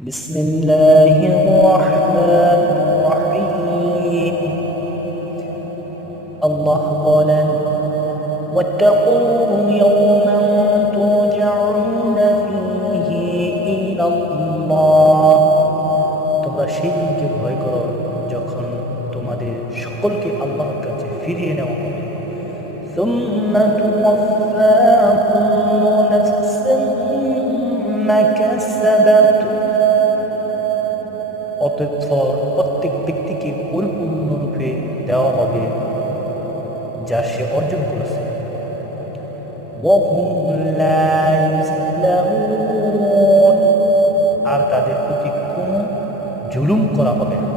بسم الله الرحمن الرحيم الله قال واتقوا يوما ترجعون فيه إلى الله তোমরা সেই দিনকে ভয় করো যখন তোমাদের সকলকে আল্লাহর কাছে ফিরিয়ে নেওয়া হবে ثم توفى كل نفس ما كسبت অতঃপর প্রত্যেক ব্যক্তিকে পরিপূর্ণরূপে দেওয়া হবে যা সে অর্জন করেছে আর তাদের প্রতি কোনো জুলুম করা হবে না।